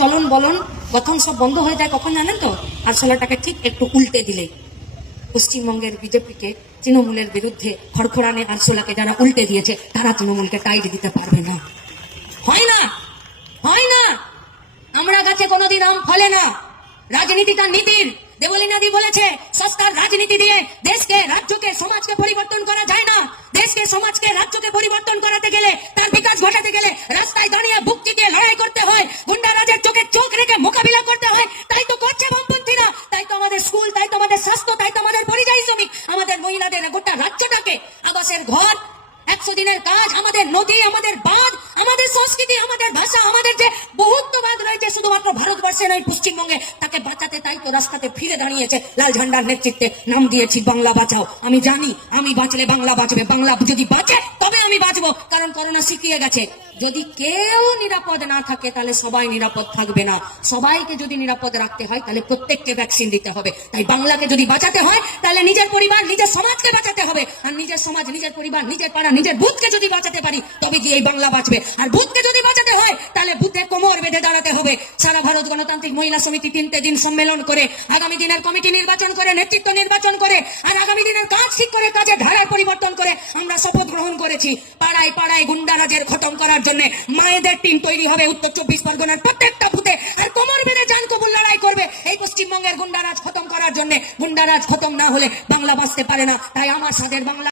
চলন বলন গঠন সব বন্ধ হয়ে যায় কখন জানেন তো? আরশোলাটাকে ঠিক একটু উল্টে দিলে। পশ্চিমবঙ্গের বিজেপিকে তৃণমূলের বিরুদ্ধে খড়খড়ানে আরশোলাকে যারা উল্টে দিয়েছে তারা তৃণমূলকে টাইট দিতে পারবে না। হয় না, হয় না। আমরা গাছে কোনোদিন আম ফলে না। রাজনীতিটা নীতির। দেবলীনাদি বলেছে সস্তার রাজনীতি দিয়ে দেশকে, রাজ্যকে, সমাজকে পরিবর্তন করা যায় না। দেশকে, সমাজকে, রাজ্যকে পরিবর্তন করাতে গেলে, তার বিকাশ ঘটাতে গেলে রাস্তায় দাঁড়িয়ে বুক চিতিয়ে লড়াই করতে হয়, গুন্ডারাজের চোখে চোখ রেখে মোকাবিলা করতে হয়। তাই তো করছে বামপন্থীরা। তাই তো আমাদের স্কুল, তাই তো আমাদের স্বাস্থ্য, তাই তো আমাদের পরিযায়ী শ্রমিক, আমাদের মহিলাদের গোটা রাজ্যটাকে আবাসের ঘর, 100 দিনের কাজ, আমাদের নদী, আমাদের বাঁধ, আমাদের সংস্কৃতি, আমাদের ভাষা, আমাদের যে বহুত্ববাদ রয়েছে শুধুমাত্র ভারতবর্ষে নয় পশ্চিমবঙ্গে, তাকে বাঁচাতে তাই তো রাস্তাতে ফিরে দাঁড়িয়েছে লাল ঝান্ডার নেতৃত্বে। নাম দিয়েছি বাংলা বাঁচাও। আমি জানি আমি বাঁচলে বাংলা বাঁচবে, বাংলা যদি বাঁচে তবে আমি বাঁচবো। কারণ করোনা শিখিয়ে গেছে যদি কেউ নিরাপদ না থাকে তাহলে সবাই নিরাপদ থাকবে না। সবাইকে যদি নিরাপদ রাখতে হয় তাহলে প্রত্যেককে ভ্যাকসিন দিতে হবে। তাই বাংলাকে যদি বাঁচাতে হয় তাহলে নিজের পরিবার, নিজের সমাজকে বাঁচাতে হবে। আর নিজের সমাজ, নিজের পরিবার, নিজের পাড়া, নিজের বুথকে যদি বাঁচাতে পারি তবে গিয়ে এই বাংলা বাঁচবে। আর বুথকে যদি বাঁচাতে হয় তাহলে বুথে কোমর বেঁধে দাঁড়াতে হবে। সারা ভারত গণতান্ত্রিক মহিলা সমিতি 3টে দিন সম্মেলন করে, আগামী দিনের কমিটি নির্বাচন করে, নেতৃত্ব নির্বাচন করে, আর আগামী দিনের কাজ ঠিক করে, কাজের ধারার পরিবর্তন করে আমরা শপথ গ্রহণ করেছি পাড়ায় পাড়ায় গুন্ডারাজের খতম করার জন্য। মায়েদের টিম তৈরি হবে উত্তর 24 পরগনার প্রত্যেকটা বুথে, আর কোমর বেঁধে জান কবুল লড়াই করবে এই পশ্চিমবঙ্গের গুন্ডারাজ খতম করার জন্য। গুন্ডারাজ খতম না হলে বাংলা বাঁচতে পারে না। তাই আমার সাথে বাংলা